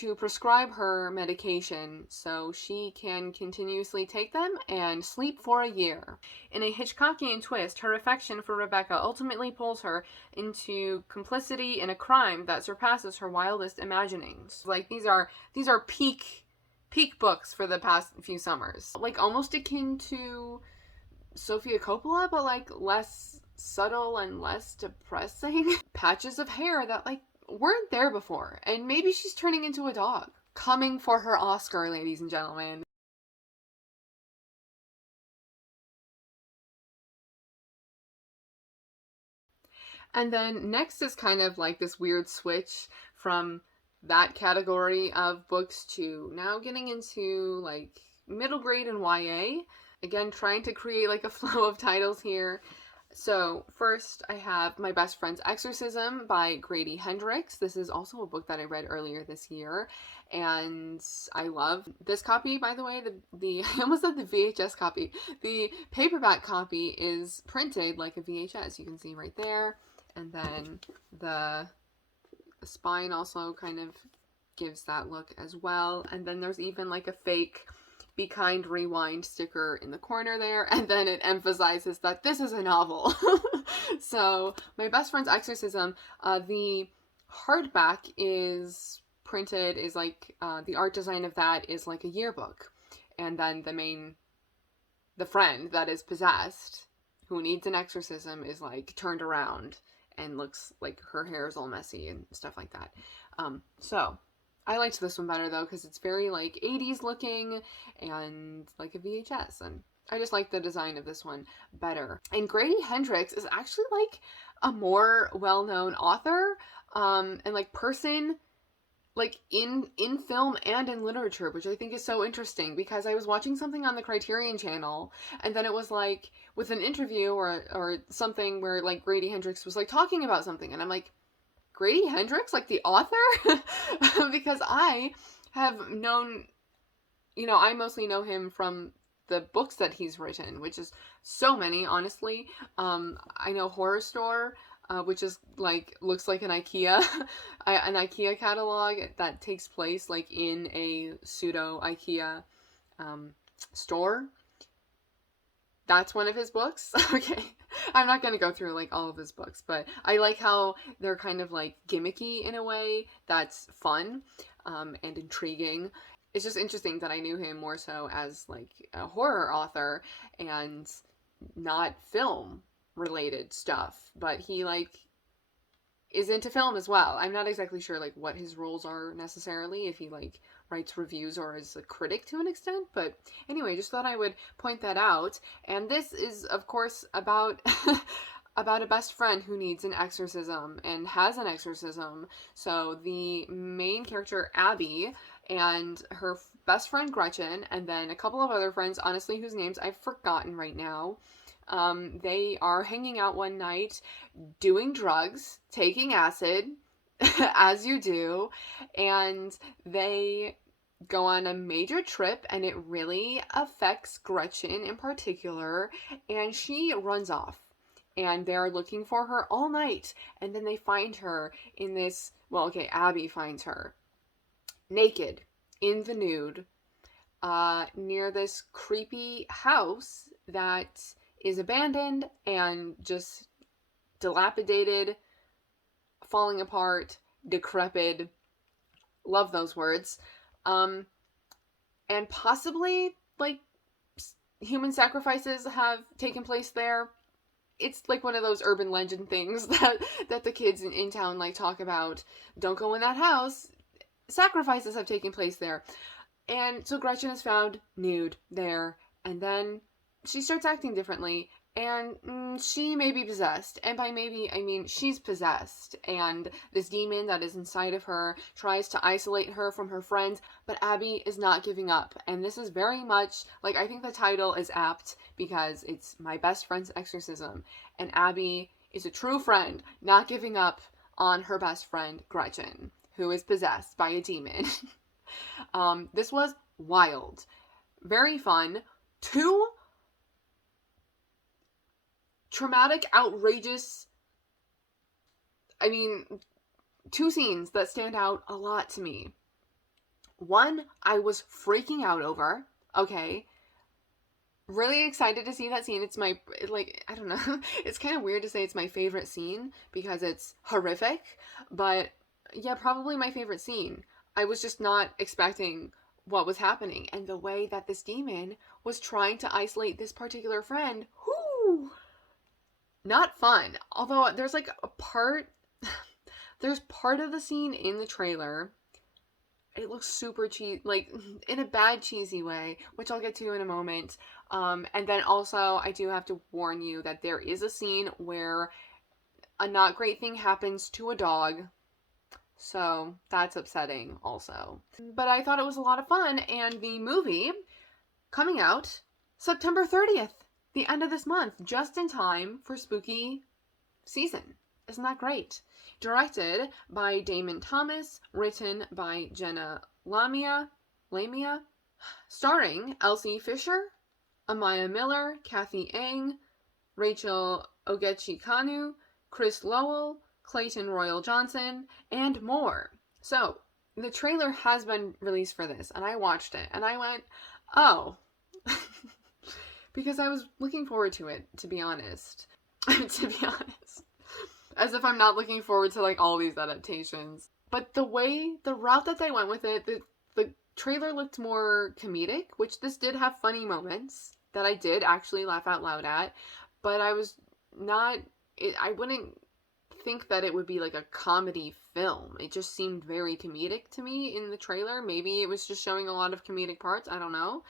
to prescribe her medication so she can continuously take them and sleep for a year. In a Hitchcockian twist, her affection for Rebecca ultimately pulls her into complicity in a crime that surpasses her wildest imaginings. Like, these are peak books for the past few summers. Like, almost akin to Sofia Coppola, but like less subtle and less depressing. Patches of hair that like weren't there before, and maybe she's turning into a dog. Coming for her Oscar, ladies and gentlemen. And then next is kind of like this weird switch from that category of books to now getting into like middle grade and YA. Again, trying to create like a flow of titles here. So first I have My Best Friend's Exorcism by Grady Hendrix. This is also a book that I read earlier this year, and I love this copy, by the way. The I almost said the VHS copy. The paperback copy is printed like a VHS. You can see right there. And then the spine also kind of gives that look as well. And then there's even like a fake Be Kind Rewind sticker in the corner there, and then it emphasizes that this is a novel. So My Best Friend's Exorcism, the hardback is printed, is like the art design of that is like a yearbook, and then the friend that is possessed, who needs an exorcism, is like turned around and looks like her hair is all messy and stuff like that. So I liked this one better though, because it's very like 80s looking and like a VHS, and I just like the design of this one better. And Grady Hendrix is actually like a more well-known author and like person like in film and in literature, which I think is so interesting, because I was watching something on the Criterion channel, and then it was like with an interview or something where like Grady Hendrix was like talking about something, and I'm like, Grady Hendrix, like the author? Because I have known, I mostly know him from the books that he's written, which is so many, honestly. I know Horror Store, which is like, looks like an IKEA catalog that takes place like in a pseudo IKEA store. That's one of his books. Okay. I'm not going to go through like all of his books, but I like how they're kind of like gimmicky in a way that's fun and intriguing. It's just interesting that I knew him more so as like a horror author and not film related stuff, but he like is into film as well. I'm not exactly sure like what his roles are necessarily, if he like writes reviews or is a critic to an extent, but anyway, just thought I would point that out. And this is of course about about a best friend who needs an exorcism and has an exorcism. So the main character Abby and her best friend Gretchen, and then a couple of other friends, honestly, whose names I've forgotten right now. They are hanging out one night, doing drugs, taking acid, as you do, and they go on a major trip, and it really affects Gretchen in particular, and she runs off, and they're looking for her all night, and then they find her in this, Abby finds her naked, in the nude, near this creepy house that is abandoned and just dilapidated, falling apart, decrepit. Love those words. And possibly like human sacrifices have taken place there. It's like one of those urban legend things that the kids in town like talk about. Don't go in that house. Sacrifices have taken place there. And so Gretchen is found nude there, and then she starts acting differently, and she may be possessed. And by maybe, I mean she's possessed, and this demon that is inside of her tries to isolate her from her friends, but Abby is not giving up. And this is very much, like, I think the title is apt because it's My Best Friend's Exorcism, and Abby is a true friend, not giving up on her best friend, Gretchen, who is possessed by a demon. This was wild. Very fun. Two traumatic, outrageous, two scenes that stand out a lot to me. One, I was freaking out over. Okay. Really excited to see that scene. It's my, like, I don't know. It's kind of weird to say it's my favorite scene because it's horrific. But yeah, probably my favorite scene. I was just not expecting what was happening. And the way that this demon was trying to isolate this particular friend. Whoo! Not fun. Although there's like a part, there's part of the scene in the trailer. It looks super cheesy, like in a bad cheesy way, which I'll get to in a moment. And then also I do have to warn you that there is a scene where a not great thing happens to a dog. So that's upsetting also. But I thought it was a lot of fun, and the movie coming out September 30th, the end of this month, just in time for spooky season. Isn't that great? Directed by Damon Thomas, written by Jenna Lamia, starring Elsie Fisher, Amiah Miller, Cathy Ang, Rachel Ogechi Kanu, Chris Lowell, Clayton Royal Johnson, and more. So, the trailer has been released for this, and I watched it, and I went, oh. Because I was looking forward to it, to be honest. To be honest. As if I'm not looking forward to, like, all these adaptations. But the route that they went with it, the trailer looked more comedic, which this did have funny moments that I did actually laugh out loud at. But I was not, I wouldn't think that it would be like a comedy film. It just seemed very comedic to me in the trailer. Maybe it was just showing a lot of comedic parts. I don't know.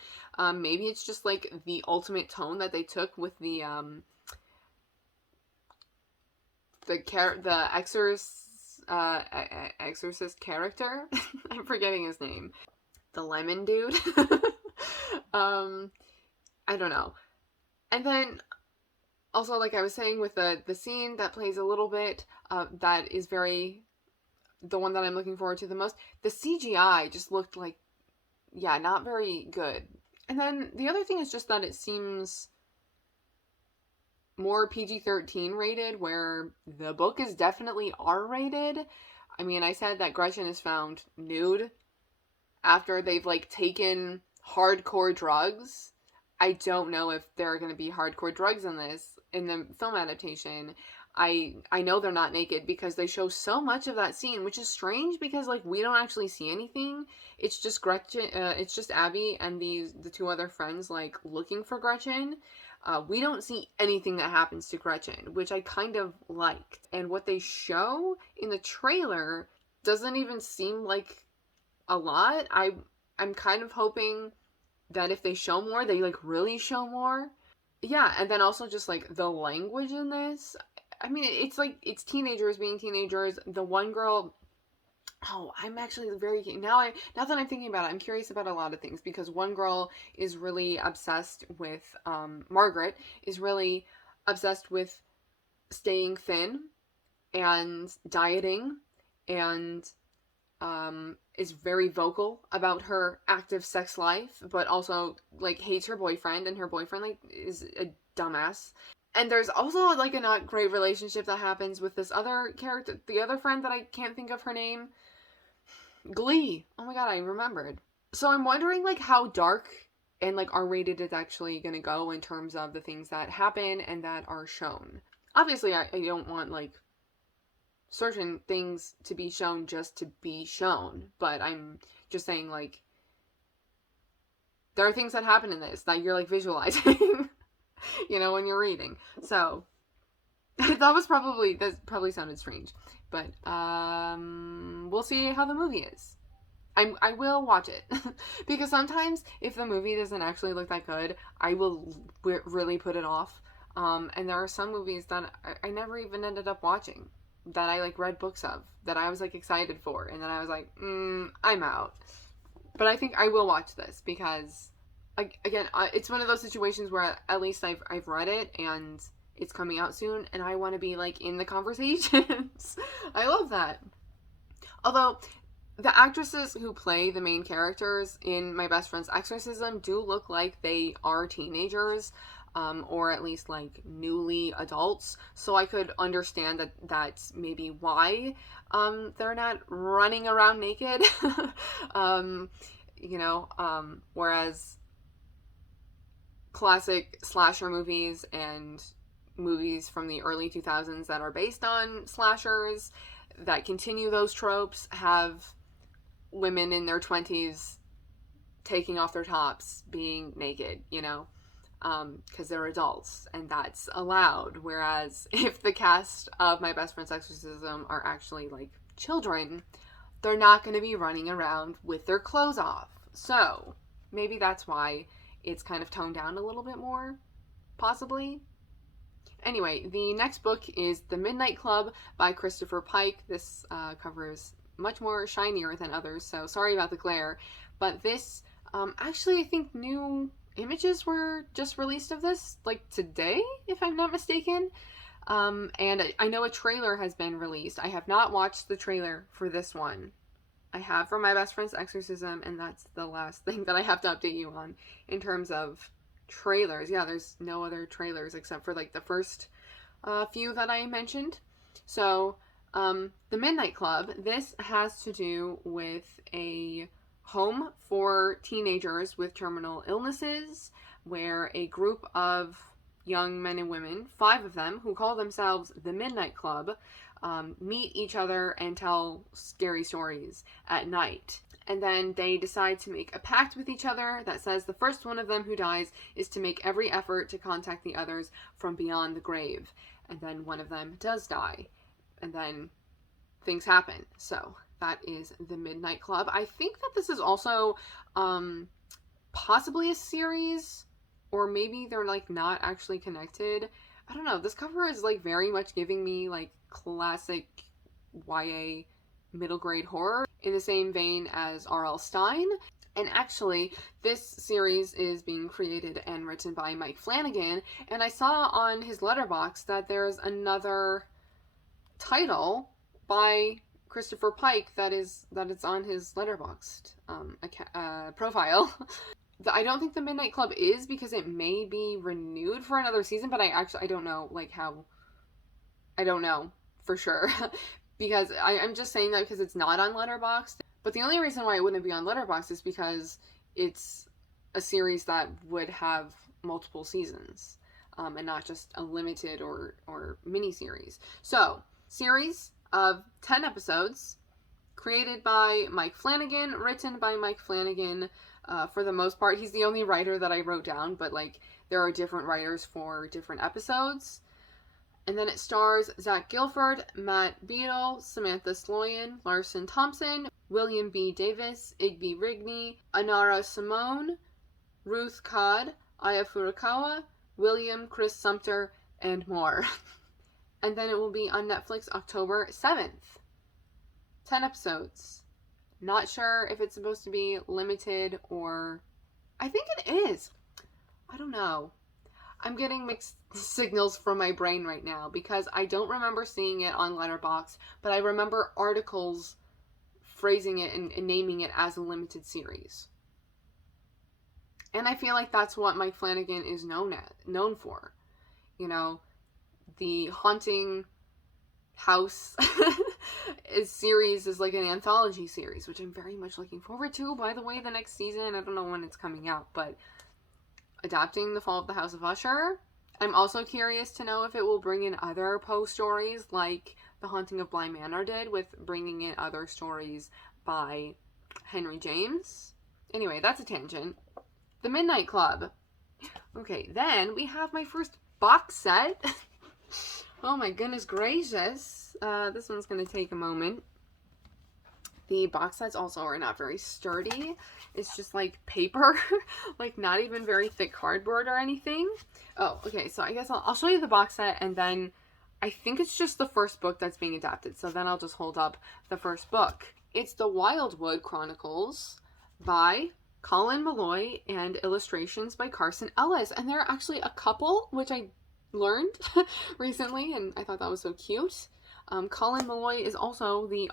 Maybe it's just like the ultimate tone that they took with the exorcist character. I'm forgetting his name. The lemon dude. I don't know. And then also, like I was saying, with the scene that plays a little bit, that is the one that I'm looking forward to the most, the CGI just looked like, yeah, not very good. And then the other thing is just that it seems more PG-13 rated, where the book is definitely R-rated. I mean, I said that Gretchen is found nude after they've, like, taken hardcore drugs. I don't know if there are going to be hardcore drugs in the film adaptation. I know they're not naked because they show so much of that scene, which is strange because, like, we don't actually see anything. It's just Gretchen, it's just Abby and the two other friends, like, looking for Gretchen. We don't see anything that happens to Gretchen, which I kind of liked. And what they show in the trailer doesn't even seem like a lot. I'm kind of hoping that if they show more, they, like, really show more. Yeah, and then also just, like, the language in this. I mean, it's, like, it's teenagers being teenagers. The one girl... Oh, I'm actually very... Now that I'm thinking about it, I'm curious about a lot of things. Because one girl is really obsessed with... Margaret is really obsessed with staying thin and dieting. And... is very vocal about her active sex life, but also, like, hates her boyfriend, and her boyfriend, like, is a dumbass. And there's also, like, a not great relationship that happens with this other character, the other friend that I can't think of her name. Glee. Oh my god, I remembered. So I'm wondering, like, how dark and, like, R-rated it's actually gonna go in terms of the things that happen and that are shown. Obviously, I don't want, like, certain things to be shown just to be shown, but I'm just saying, like, there are things that happen in this that you're, like, visualizing, you know, when you're reading. So that probably sounded strange, but we'll see how the movie is. I will watch it because sometimes if the movie doesn't actually look that good, I will really put it off. And there are some movies that I never even ended up watching, that I, like, read books of, that I was, like, excited for, and then I was like, I'm out. But I think I will watch this, because, again, it's one of those situations where at least I've read it, and it's coming out soon, and I want to be, like, in the conversations. I love that. Although, the actresses who play the main characters in My Best Friend's Exorcism do look like they are teenagers. or at least like newly adults. So I could understand that that's maybe why they're not running around naked. Whereas classic slasher movies and movies from the early 2000s that are based on slashers that continue those tropes have women in their 20s taking off their tops, being naked, because they're adults and that's allowed. Whereas if the cast of My Best Friend's Exorcism are actually like children, they're not going to be running around with their clothes off. So maybe that's why it's kind of toned down a little bit more, possibly. Anyway, the next book is The Midnight Club by Christopher Pike. This cover is much more shinier than others, so sorry about the glare. But this, actually, I think new images were just released of this, like today, if I'm not mistaken. And I know a trailer has been released. I have not watched the trailer for this one. I have for My Best Friend's Exorcism, and that's the last thing that I have to update you on in terms of trailers. Yeah, there's no other trailers except for like the first few that I mentioned. So, The Midnight Club, this has to do with a home for teenagers with terminal illnesses, where a group of young men and women, 5 of them, who call themselves the Midnight Club, meet each other and tell scary stories at night. And then they decide to make a pact with each other that says the first one of them who dies is to make every effort to contact the others from beyond the grave. And then one of them does die. And then things happen. So that is the Midnight Club. I think that this is also possibly a series, or maybe they're like not actually connected. I don't know. This cover is like very much giving me like classic YA middle grade horror in the same vein as R.L. Stine. And actually, this series is being created and written by Mike Flanagan, and I saw on his Letterboxd that there's another title by Christopher Pike that is on his Letterboxd profile. I don't think The Midnight Club is, because it may be renewed for another season, but I don't know, like, how. I don't know for sure. Because I'm just saying that because it's not on Letterboxd. But the only reason why it wouldn't be on Letterboxd is because it's a series that would have multiple seasons, and not just a limited or mini-series. So, series of 10 episodes, created by Mike Flanagan, written by Mike Flanagan. For the most part, he's the only writer that I wrote down, but like there are different writers for different episodes. And then it stars Zach Gilford, Matt Beadle, Samantha Sloyan, Larson Thompson, William B. Davis, Igby Rigney, Annarah Simone, Ruth Codd, Aya Furukawa, William Chris Sumpter, and more. And then it will be on Netflix October 7th. 10 episodes. Not sure if it's supposed to be limited or... I think it is. I don't know. I'm getting mixed signals from my brain right now because I don't remember seeing it on Letterboxd, but I remember articles phrasing it and naming it as a limited series. And I feel like that's what Mike Flanagan is known for. You know, the Haunting House series is like an anthology series, which I'm very much looking forward to. By the way, the next season, I don't know when it's coming out, but adapting The Fall of the House of Usher. I'm also curious to know if it will bring in other Poe stories like The Haunting of Bly Manor did, with bringing in other stories by Henry James. Anyway, that's a tangent. The Midnight Club. Okay, then we have my first box set. Oh my goodness gracious. This one's going to take a moment. The box sets also are not very sturdy. It's just like paper, like not even very thick cardboard or anything. Oh, okay, so I guess I'll show you the box set, and then I think it's just the first book that's being adapted. So then I'll just hold up the first book. It's the Wildwood Chronicles by Colin Meloy and illustrations by Carson Ellis. And there are actually a couple, which I learned recently, and I thought that was so cute. Colin Meloy is also the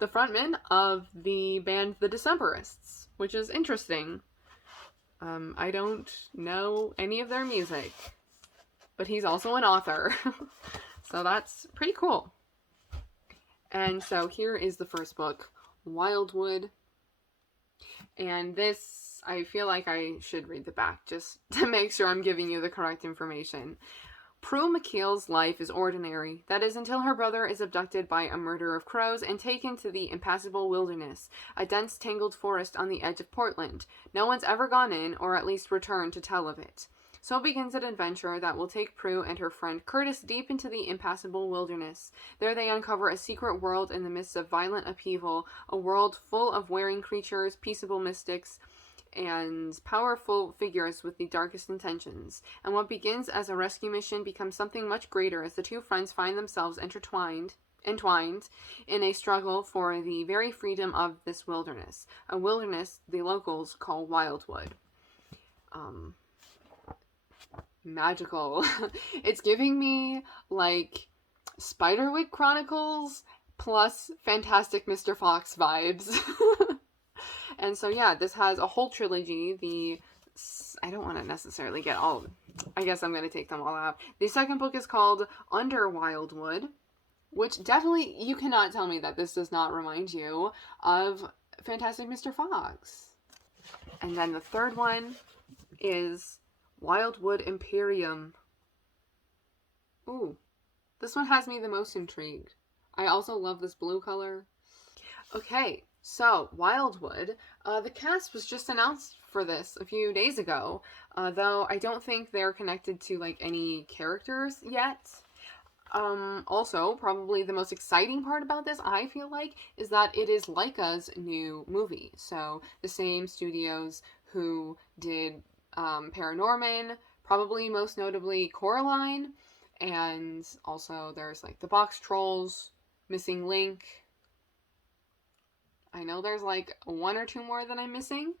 the frontman of the band The Decemberists, which is interesting. I don't know any of their music, but he's also an author. So that's pretty cool. And so here is the first book, Wildwood. And this, I feel like I should read the back just to make sure I'm giving you the correct information. Prue McKeel's life is ordinary. That is until her brother is abducted by a murder of crows and taken to the impassable wilderness, a dense tangled forest on the edge of Portland. No one's ever gone in, or at least returned to tell of it. So begins an adventure that will take Prue and her friend Curtis deep into the impassable wilderness. There they uncover a secret world in the midst of violent upheaval, a world full of wearing creatures, peaceable mystics, and powerful figures with the darkest intentions. And what begins as a rescue mission becomes something much greater as the two friends find themselves entwined in a struggle for the very freedom of this wilderness. A wilderness the locals call Wildwood. Magical. It's giving me like Spiderwick Chronicles plus Fantastic Mr. Fox vibes. And so yeah, this has a whole trilogy. I don't want to necessarily get all, I guess I'm going to take them all out. The second book is called Under Wildwood, which definitely, you cannot tell me that this does not remind you of Fantastic Mr. Fox. And then the third one is Wildwood Imperium. Ooh, this one has me the most intrigued. I also love this blue color. Okay, so Wildwood, the cast was just announced for this a few days ago, though I don't think they're connected to like any characters yet. Also, probably the most exciting part about this, I feel like, is that it is Laika's new movie. So the same studios who did Paranorman, probably most notably Coraline, and also there's like The Box Trolls, Missing Link. I know there's like one or two more that I'm missing,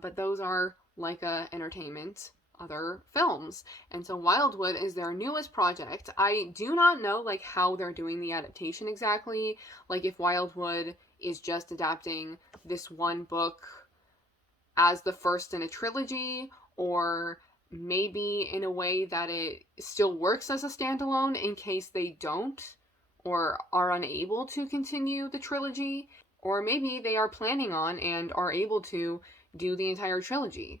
but those are Laika Entertainment other films. And so Wildwood is their newest project. I do not know like how they're doing the adaptation exactly, like if Wildwood is just adapting this one book as the first in a trilogy, or maybe in a way that it still works as a standalone in case they don't or are unable to continue the trilogy, or maybe they are planning on and are able to do the entire trilogy.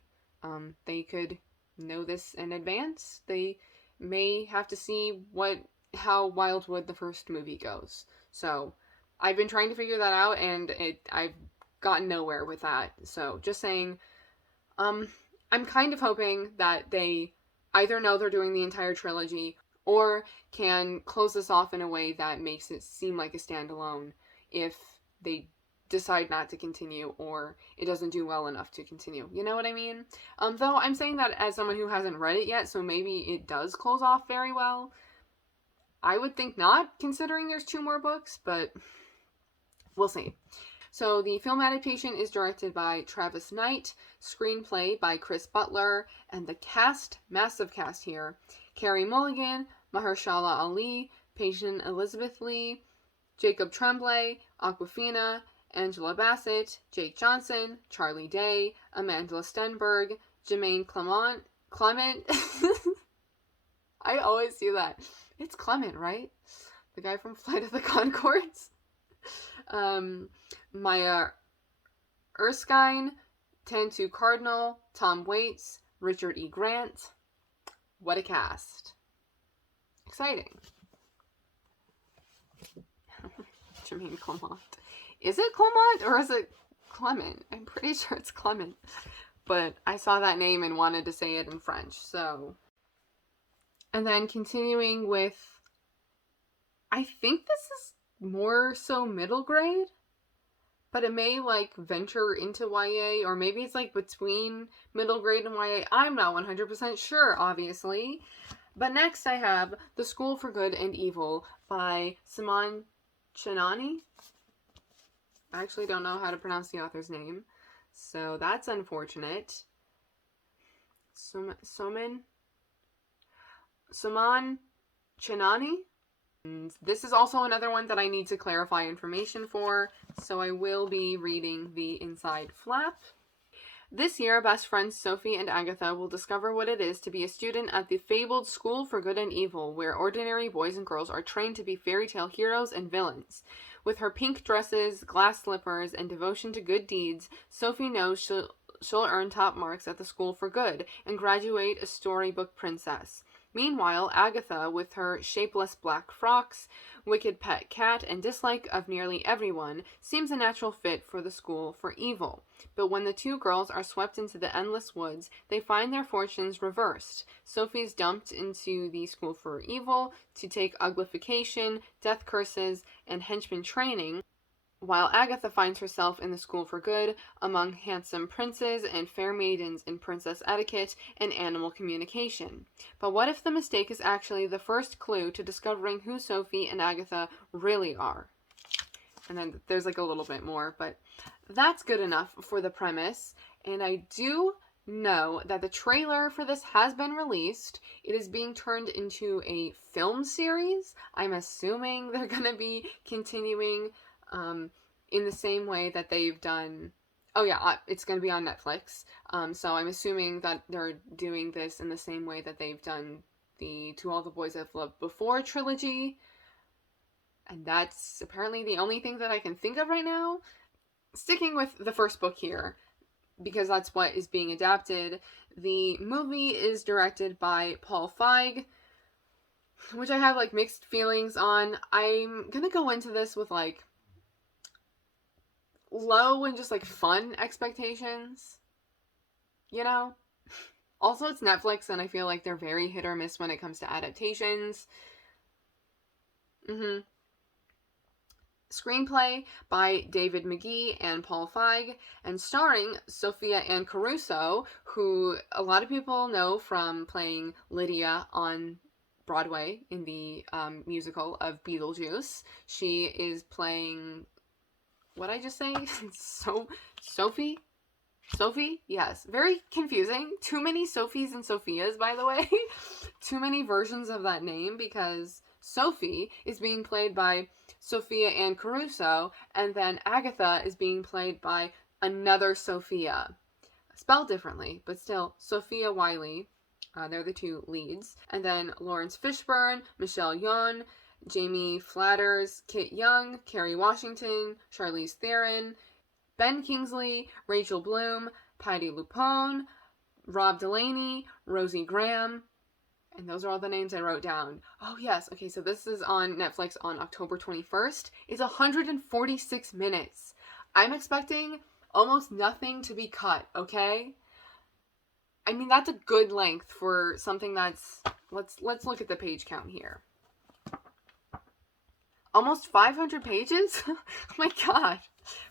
They could know this in advance. They may have to see how Wildwood the first movie goes. So I've been trying to figure that out, and I've gotten nowhere with that. So just saying, I'm kind of hoping that they either know they're doing the entire trilogy or can close this off in a way that makes it seem like a standalone if they decide not to continue or it doesn't do well enough to continue. You know what I mean? Though I'm saying that as someone who hasn't read it yet, so maybe it does close off very well. I would think not, considering there's 2 more books, but we'll see. So the film adaptation is directed by Travis Knight, screenplay by Chris Butler, and the cast, massive cast here: Carey Mulligan, Mahershala Ali, Peyton Elizabeth Lee, Jacob Tremblay, Awkwafina, Angela Bassett, Jake Johnson, Charlie Day, Amanda Stenberg, Jermaine Clement. I always do that. It's Clement, right? The guy from Flight of the Conchords. Maya Erskine, Tantu Cardinal, Tom Waits, Richard E. Grant. What a cast. Exciting. Jermaine Clement. Is it Clement or is it Clement? I'm pretty sure it's Clement. But I saw that name and wanted to say it in French, so. And then continuing with, I think this is more so middle grade, but it may like venture into YA, or maybe it's like between middle grade and YA. I'm not 100% sure, obviously. But next I have The School for Good and Evil by Saman Chinani. I actually don't know how to pronounce the author's name, so that's unfortunate. Saman Chinani. And this is also another one that I need to clarify information for, so I will be reading the inside flap. This year, best friends Sophie and Agatha will discover what it is to be a student at the fabled School for Good and Evil, where ordinary boys and girls are trained to be fairy tale heroes and villains. With her pink dresses, glass slippers, and devotion to good deeds, Sophie knows she'll earn top marks at the School for Good and graduate a storybook princess. Meanwhile, Agatha, with her shapeless black frocks, wicked pet cat, and dislike of nearly everyone, seems a natural fit for the School for Evil. But when the two girls are swept into the endless woods, they find their fortunes reversed. Sophie's dumped into the School for Evil to take uglification, death curses, and henchman training, while Agatha finds herself in the School for Good among handsome princes and fair maidens in princess etiquette and animal communication. But what if the mistake is actually the first clue to discovering who Sophie and Agatha really are? And then there's like a little bit more, but that's good enough for the premise. And I do know that the trailer for this has been released. It is being turned into a film series. I'm assuming they're going to be continuing in the same way that they've done. Oh yeah, it's going to be on Netflix. So I'm assuming that they're doing this in the same way that they've done the To All the Boys I've Loved Before trilogy. And that's apparently the only thing that I can think of right now. Sticking with the first book here, because that's what is being adapted. The movie is directed by Paul Feig, which I have like mixed feelings on. I'm gonna go into this with like low and just like fun expectations, you know? Also, it's Netflix, and I feel like they're very hit or miss when it comes to adaptations. Screenplay by David McGee and Paul Feig, and starring Sophia Ann Caruso, who a lot of people know from playing Lydia on Broadway in the musical of Beetlejuice. She is playing, what did I just say? Sophie? Sophie? Yes. Very confusing. Too many Sophies and Sophias, by the way. Too many versions of that name, because Sophie is being played by Sophia Ann Caruso, and then Agatha is being played by another Sophia. Spelled differently, but still, Sophia Wiley. They're the two leads. And then Lawrence Fishburne, Michelle Yeoh, Jamie Flatters, Kit Young, Kerry Washington, Charlize Theron, Ben Kingsley, Rachel Bloom, Patti LuPone, Rob Delaney, Rosie Graham, and those are all the names I wrote down. Oh yes, okay, so this is on Netflix on October 21st. It's 146 minutes. I'm expecting almost nothing to be cut, okay? I mean, that's a good length for something that's... Let's look at the page count here. Almost 500 pages? Oh my god.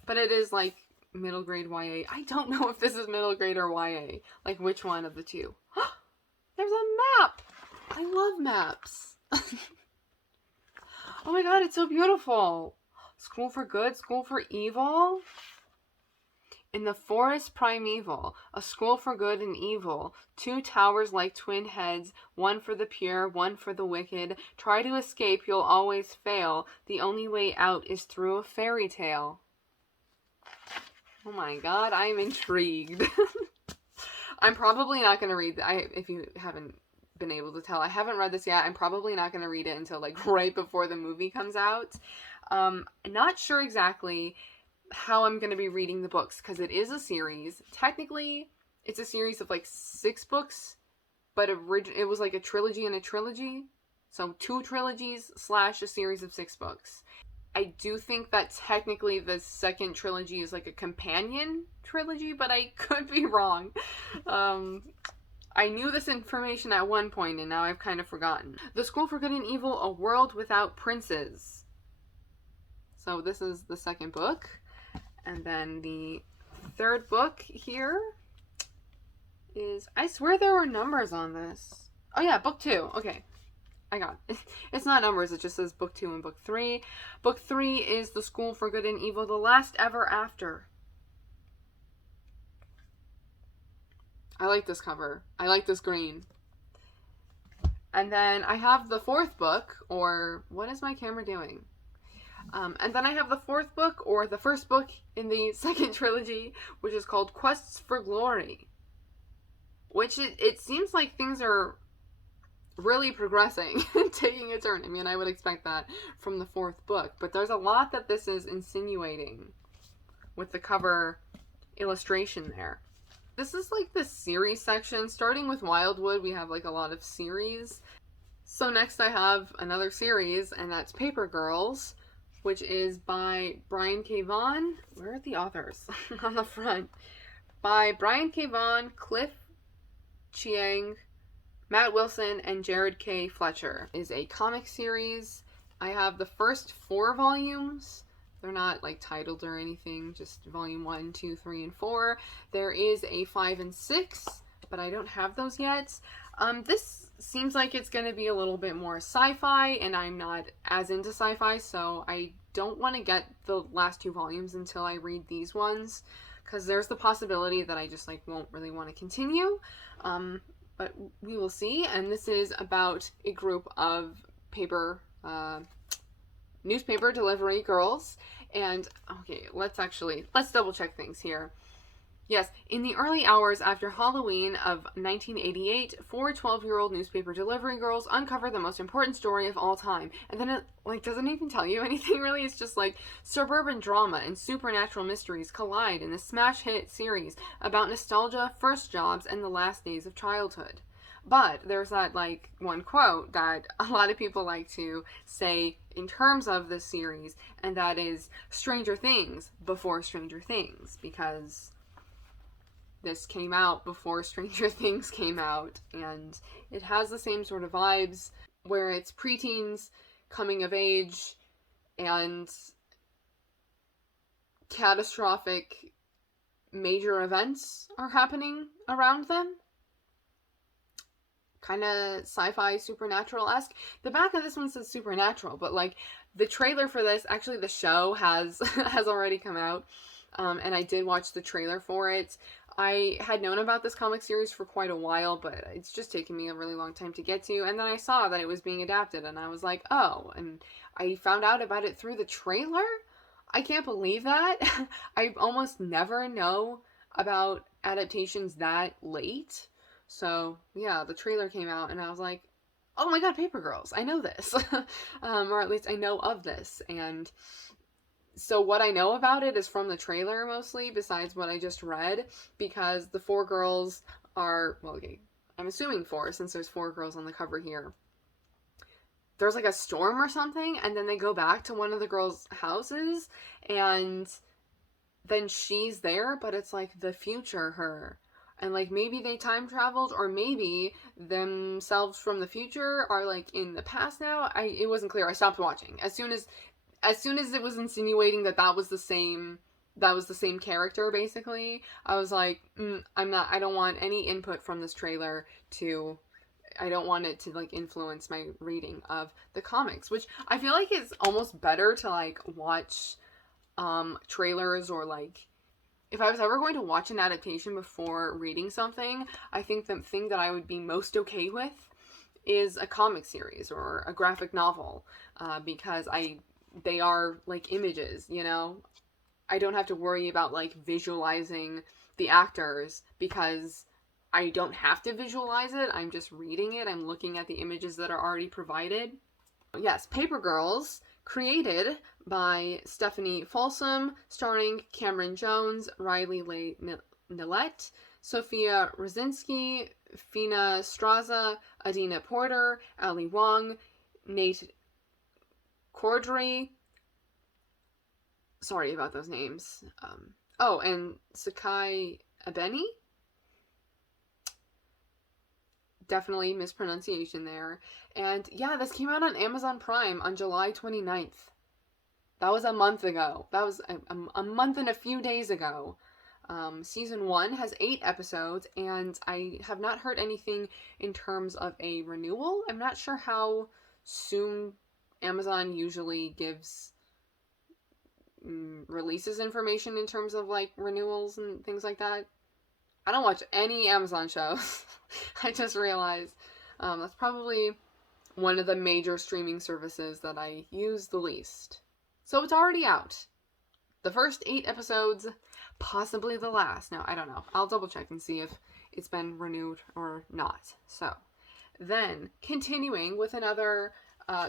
But it is like middle grade YA. I don't know if this is middle grade or YA. Like which one of the two. There's a map! I love maps. Oh my god, it's so beautiful. School for Good, School for Evil. In the forest primeval, a school for good and evil, two towers like twin heads, one for the pure, one for the wicked. Try to escape, you'll always fail. The only way out is through a fairy tale. Oh my god, I'm intrigued. I'm probably not going to read if you haven't been able to tell, I haven't read this yet. I'm probably not going to read it until like right before the movie comes out. Not sure exactly how I'm going to be reading the books, because it is a series. Technically, it's a series of like 6 books, but it was like a trilogy and a trilogy. So 2 trilogies / a series of 6 books. I do think that technically the second trilogy is like a companion trilogy, but I could be wrong. I knew this information at one point, and now I've kind of forgotten. The School for Good and Evil, A World Without Princes. So this is the second book. And then the third book here is... I swear there were numbers on this. Oh yeah, book 2. Okay. I got it. It's not numbers, it just says book 2 and book 3. Book 3 is The School for Good and Evil, The Last Ever After. I like this cover. I like this green. And then I have the 4th book, or what is my camera doing? And then I have the fourth book, or the first book in the second trilogy, which is called Quests for Glory. Which it seems like things are really progressing, taking a turn. I mean, I would expect that from the fourth book, but there's a lot that this is insinuating with the cover illustration there. This is like the series section. Starting with Wildwood, we have like a lot of series. So next I have another series, and that's Paper Girls, which is by Brian K. Vaughan. Where are the authors? On the front. By Brian K. Vaughan, Cliff Chiang, Matt Wilson, and Jared K. Fletcher. It is a comic series. I have the first 4 volumes. They're not like titled or anything, just volume 1, 2, 3, and 4. There is a 5 and 6, but I don't have those yet. This seems like it's going to be a little bit more sci-fi, and I'm not as into sci-fi, so I don't want to get the last 2 volumes until I read these ones, because there's the possibility that I just like won't really want to continue. But we will see. And this is about a group of newspaper delivery girls. And okay, let's double check things here. Yes, in the early hours after Halloween of 1988, 4 12-year-old newspaper delivery girls uncover the most important story of all time. And then it like doesn't even tell you anything really. It's just like suburban drama and supernatural mysteries collide in this smash hit series about nostalgia, first jobs, and the last days of childhood. But there's that like one quote that a lot of people like to say in terms of this series, and that is Stranger Things before Stranger Things, because this came out before Stranger Things came out, and it has the same sort of vibes where it's preteens coming of age and catastrophic major events are happening around them. Kind of sci-fi supernatural-esque. The back of this one says supernatural, but like the trailer for this, actually the show has already come out, and I did watch the trailer for it. I had known about this comic series for quite a while, but it's just taken me a really long time to get to, and then I saw that it was being adapted, and I was like, oh, and I found out about it through the trailer? I can't believe that. I almost never know about adaptations that late. So, yeah, the trailer came out, and I was like, oh my god, Paper Girls, I know this. Or at least I know of this, and so what I know about it is from the trailer mostly, besides what I just read, because the 4 girls are, well, okay, I'm assuming 4, since there's 4 girls on the cover here. There's like a storm or something, and then they go back to one of the girls' houses, and then she's there, but it's like the future her. And like maybe they time traveled, or maybe themselves from the future are like in the past now. It wasn't clear. I stopped watching. As soon as it was insinuating that was the same character, basically, I was like, I don't want any input from this trailer I don't want it to like influence my reading of the comics, which I feel like is almost better to like watch trailers, or like if I was ever going to watch an adaptation before reading something, I think the thing that I would be most okay with is a comic series or a graphic novel, because they are like images, you know? I don't have to worry about like visualizing the actors, because I don't have to visualize it. I'm just reading it. I'm looking at the images that are already provided. Yes, Paper Girls, created by Stephanie Folsom, starring Cameron Jones, Riley Leigh Nillette, Sophia Rosinski, Fina Straza, Adina Porter, Ali Wong, Nate Cordray. Sorry about those names. And Sakai Abeni. Definitely mispronunciation there. And yeah, this came out on Amazon Prime on July 29th. That was a month ago. That was a month and a few days ago. Season 1 has 8 episodes, and I have not heard anything in terms of a renewal. I'm not sure how soon Amazon usually gives releases information in terms of like renewals and things like that. I don't watch any Amazon shows. I just realized that's probably one of the major streaming services that I use the least. So it's already out. The first 8 episodes, possibly the last. Now, I don't know. I'll double check and see if it's been renewed or not. So, then, continuing with another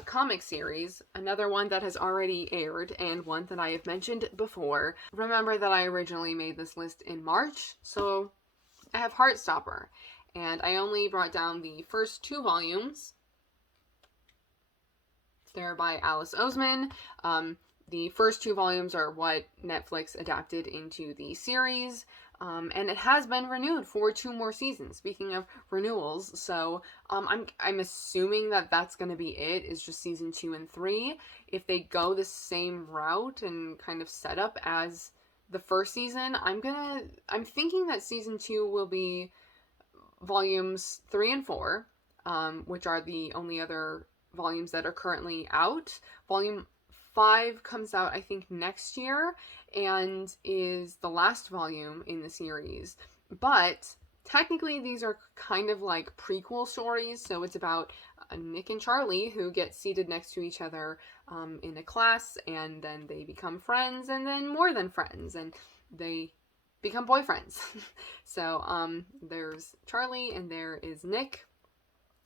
comic series, another one that has already aired and one that I have mentioned before. Remember that I originally made this list in March, so I have Heartstopper, and I only brought down the first 2 volumes. They're by Alice Oseman. The first 2 volumes are what Netflix adapted into the series. And it has been renewed for 2 more seasons. Speaking of renewals, so I'm assuming that that's going to be it. Is just season 2 and 3. If they go the same route and kind of setup as the first season, I'm thinking that season 2 will be volumes 3 and 4, which are the only other volumes that are currently out. Volume 5 comes out, I think, next year and is the last volume in the series. But technically these are kind of like prequel stories, so it's about Nick and Charlie who get seated next to each other in a class, and then they become friends, and then more than friends, and they become boyfriends. So there's Charlie and there is Nick.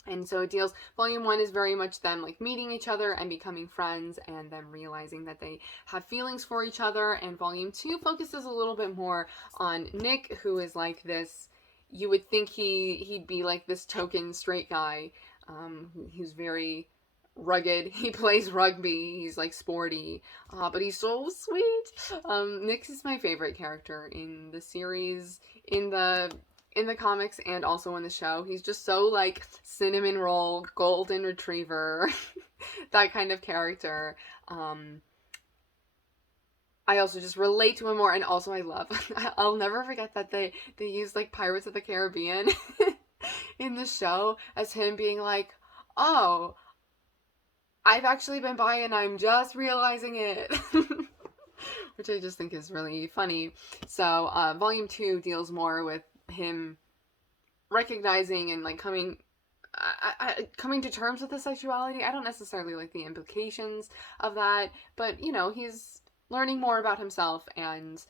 And so it deals, volume 1 is very much them like meeting each other and becoming friends and then realizing that they have feelings for each other. And volume 2 focuses a little bit more on Nick, who is like this, you would think he'd be like this token straight guy, who's very rugged. He plays rugby, he's like sporty, but he's so sweet. Nick is my favorite character in the series, in the comics and also in the show. He's just so like cinnamon roll, golden retriever, that kind of character. I also just relate to him more, and also I love, I'll never forget that they use like Pirates of the Caribbean in the show as him being like, oh, I've actually been by and I'm just realizing it. Which I just think is really funny. So volume 2 deals more with him recognizing and like coming to terms with his sexuality. I don't necessarily like the implications of that, but you know, he's learning more about himself and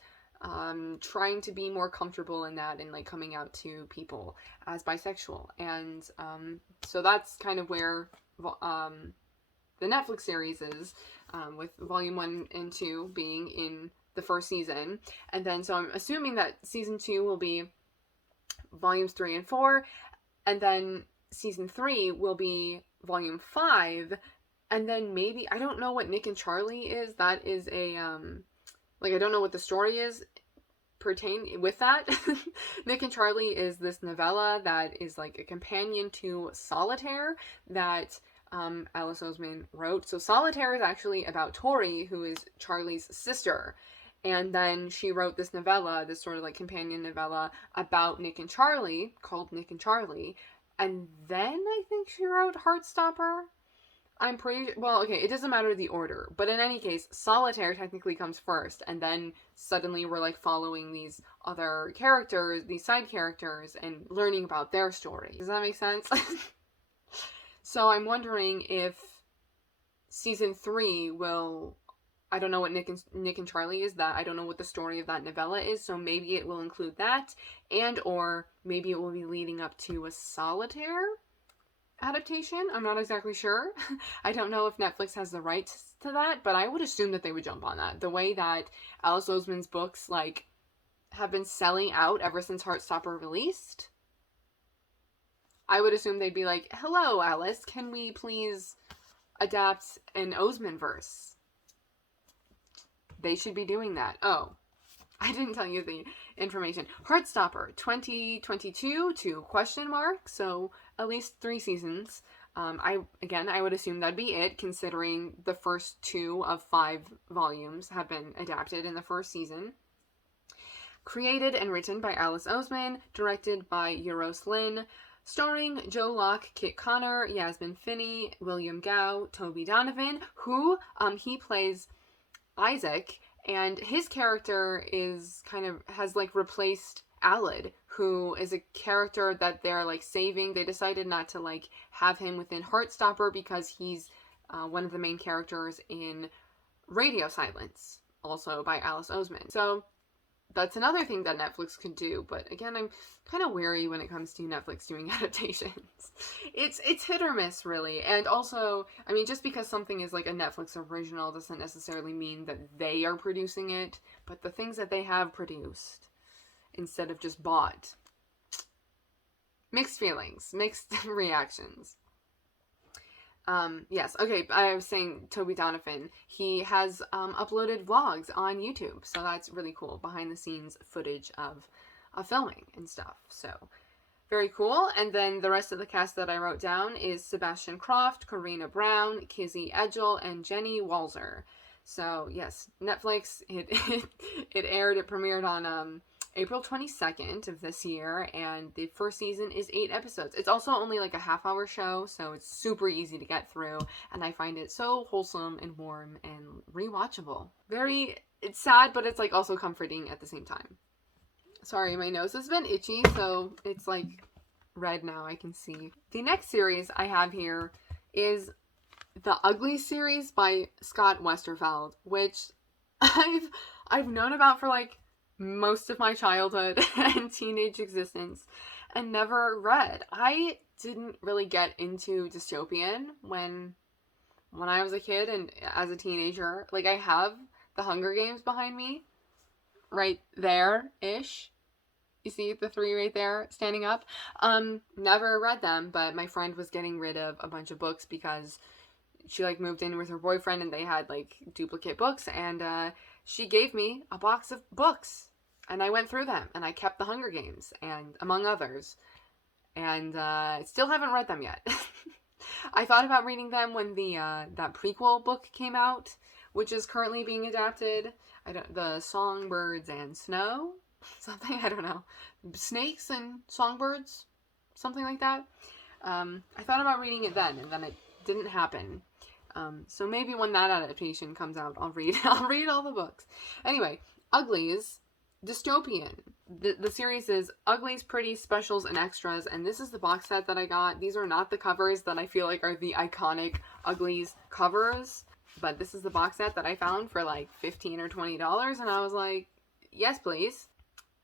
trying to be more comfortable in that, and like coming out to people as bisexual. And so that's kind of where the Netflix series is, with volume 1 and 2 being in the first season. And then so I'm assuming that season 2 will be volumes 3 and 4, and then season 3 will be volume 5, and then maybe, I don't know what Nick and Charlie is. That is a like, I don't know what the story is pertain with that. Nick and Charlie is this novella that is like a companion to Solitaire that Alice Oseman wrote. So Solitaire is actually about Tori, who is Charlie's sister. And then she wrote this novella, this sort of like companion novella about Nick and Charlie, called Nick and Charlie. And then I think she wrote Heartstopper. I'm pretty, well, okay, it doesn't matter the order. But in any case, Solitaire technically comes first. And then suddenly we're like following these other characters, these side characters, and learning about their story. Does that make sense? So I'm wondering if season 3 will, I don't know what Nick and Charlie is, that I don't know what the story of that novella is, so maybe it will include that, and or maybe it will be leading up to a Solitaire adaptation. I'm not exactly sure. I don't know if Netflix has the rights to that, but I would assume that they would jump on that. The way that Alice Oseman's books like have been selling out ever since Heartstopper released, I would assume they'd be like, hello, Alice, can we please adapt an Oseman verse? They should be doing that. Oh, I didn't tell you the information. Heartstopper, 2022 to question mark, so at least 3 seasons. I would assume that'd be it, considering the first 2 of 5 volumes have been adapted in the first season. Created and written by Alice Oseman, directed by Euros Lin, starring Joe Locke, Kit Connor, Yasmin Finney, William Gao, Toby Donovan, who he plays Isaac, and his character is kind of has like replaced Aled, who is a character that they're like saving. They decided not to like have him within Heartstopper because he's one of the main characters in Radio Silence, also by Alice Oseman. So that's another thing that Netflix could do, but again, I'm kind of wary when it comes to Netflix doing adaptations. It's hit or miss, really. And also, I mean, just because something is like a Netflix original doesn't necessarily mean that they are producing it, but the things that they have produced instead of just bought. Mixed feelings, mixed reactions. Yes, okay, I was saying Toby Donovan, he has uploaded vlogs on YouTube, so that's really cool, behind the scenes footage of filming and stuff, so very cool. And then the rest of the cast that I wrote down is Sebastian Croft, Karina Brown, Kizzy Edgell, and Jenny Walzer. So yes, Netflix, it premiered on April 22nd of this year, and the first season is 8 episodes. It's also only like a half-hour show, so it's super easy to get through, and I find it so wholesome and warm and rewatchable. It's sad, but it's like also comforting at the same time. Sorry, my nose has been itchy, so it's like red now, I can see. The next series I have here is the Ugly series by Scott Westerfeld, which I've known about for like most of my childhood and teenage existence and never read. I didn't really get into dystopian when I was a kid and as a teenager. Like, I have the Hunger Games behind me right there-ish. You see the 3 right there standing up. Never read them, but my friend was getting rid of a bunch of books because she like moved in with her boyfriend and they had like duplicate books, and she gave me a box of books, and I went through them, and I kept the Hunger Games, and among others, and still haven't read them yet. I thought about reading them when the that prequel book came out, which is currently being adapted. The Songbirds and Snow, something, I don't know, Snakes and Songbirds, something like that. I thought about reading it then, and then it didn't happen. So maybe when that adaptation comes out, I'll read all the books. Anyway, Uglies, dystopian. The series is Uglies, Pretty, Specials, and Extras, and this is the box set that I got. These are not the covers that I feel like are the iconic Uglies covers, but this is the box set that I found for like $15 or $20, and I was like, yes, please.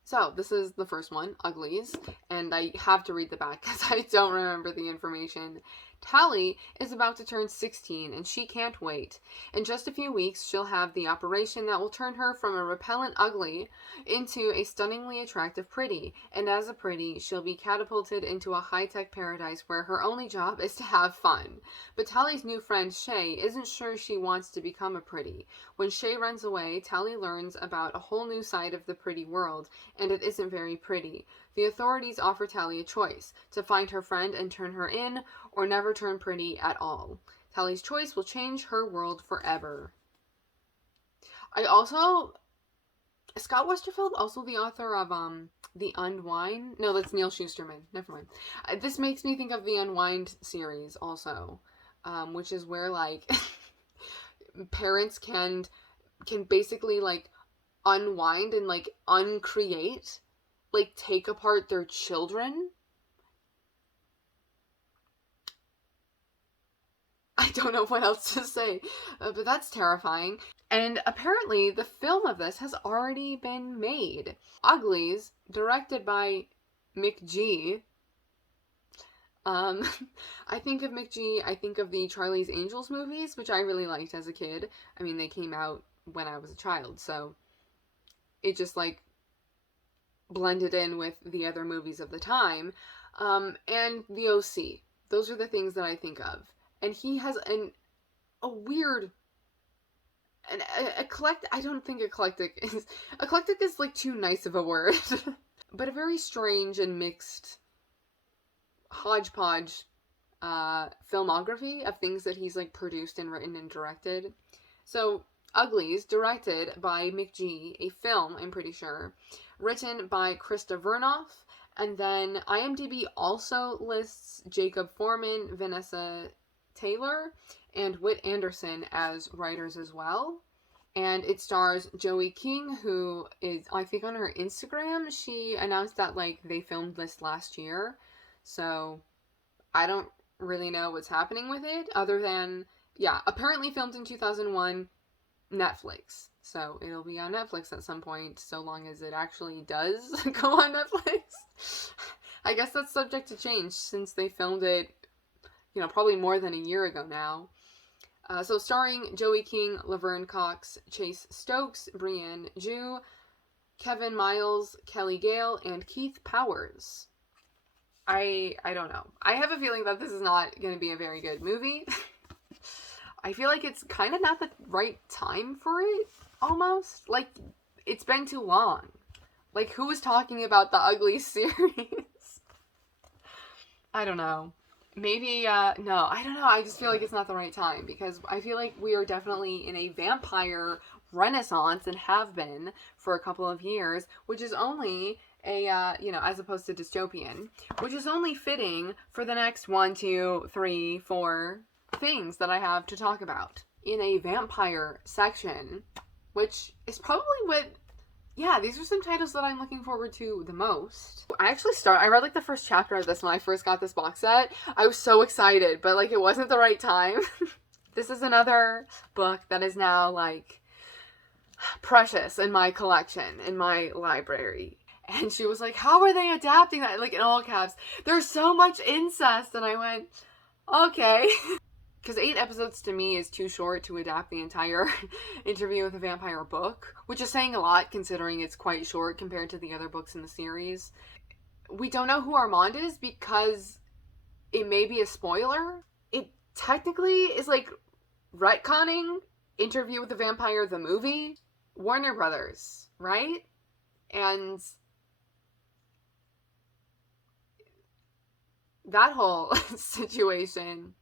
So, this is the first one, Uglies, and I have to read the back because I don't remember the information. Tally is about to turn 16, and she can't wait. In just a few weeks, she'll have the operation that will turn her from a repellent ugly into a stunningly attractive pretty, and as a pretty, she'll be catapulted into a high-tech paradise where her only job is to have fun. But Tally's new friend, Shay, isn't sure she wants to become a pretty. When Shay runs away, Tally learns about a whole new side of the pretty world, and it isn't very pretty. The authorities offer Tally a choice, to find her friend and turn her in, or never turn pretty at all. Tally's choice will change her world forever. Scott Westerfeld, also the author of The Unwind. No, that's Neil Shusterman. Never mind. This makes me think of the Unwind series also, which is where like parents can basically like unwind and like uncreate, like take apart their children. I don't know what else to say, but that's terrifying. And apparently the film of this has already been made. Uglies, directed by McG. I think of McG, I think of the Charlie's Angels movies, which I really liked as a kid. I mean, they came out when I was a child, so it just like blended in with the other movies of the time. And the OC. Those are the things that I think of. And he has a weird, I don't think eclectic is like too nice of a word, but a very strange and mixed hodgepodge filmography of things that he's like produced and written and directed. So Uglies, directed by McG, a film, I'm pretty sure, written by Krista Vernoff, and then IMDb also lists Jacob Foreman, Vanessa Taylor, and Whit Anderson as writers as well. And it stars Joey King, who is, I think on her Instagram, she announced that like they filmed this last year. So I don't really know what's happening with it other than, yeah, apparently filmed in 2001, Netflix. So it'll be on Netflix at some point, so long as it actually does go on Netflix. I guess that's subject to change since they filmed it, probably more than a year ago now. So starring Joey King, Laverne Cox, Chase Stokes, Brienne Ju, Kevin Miles, Kelly Gale, and Keith Powers. I don't know. I have a feeling that this is not going to be a very good movie. I feel like it's kind of not the right time for it, almost. Like, it's been too long. Like, who was talking about the Ugly series? I don't know. Maybe, no, I don't know. I just feel like it's not the right time, because I feel like we are definitely in a vampire renaissance, and have been for a couple of years, which is only as opposed to dystopian, which is only fitting for the next 1, 2, 3, 4 things that I have to talk about in a vampire section, which is probably these are some titles that I'm looking forward to the most. I read like the first chapter of this when I first got this box set. I was so excited, but like it wasn't the right time. This is another book that is now like precious in my collection, in my library. And she was like, how are they adapting that? Like in all caps, there's so much incest. And I went, okay. Because 8 episodes to me is too short to adapt the entire Interview with a Vampire book, which is saying a lot considering it's quite short compared to the other books in the series. We don't know who Armand is because it may be a spoiler. It technically is like retconning Interview with a Vampire, the movie. Warner Brothers, right? And that whole situation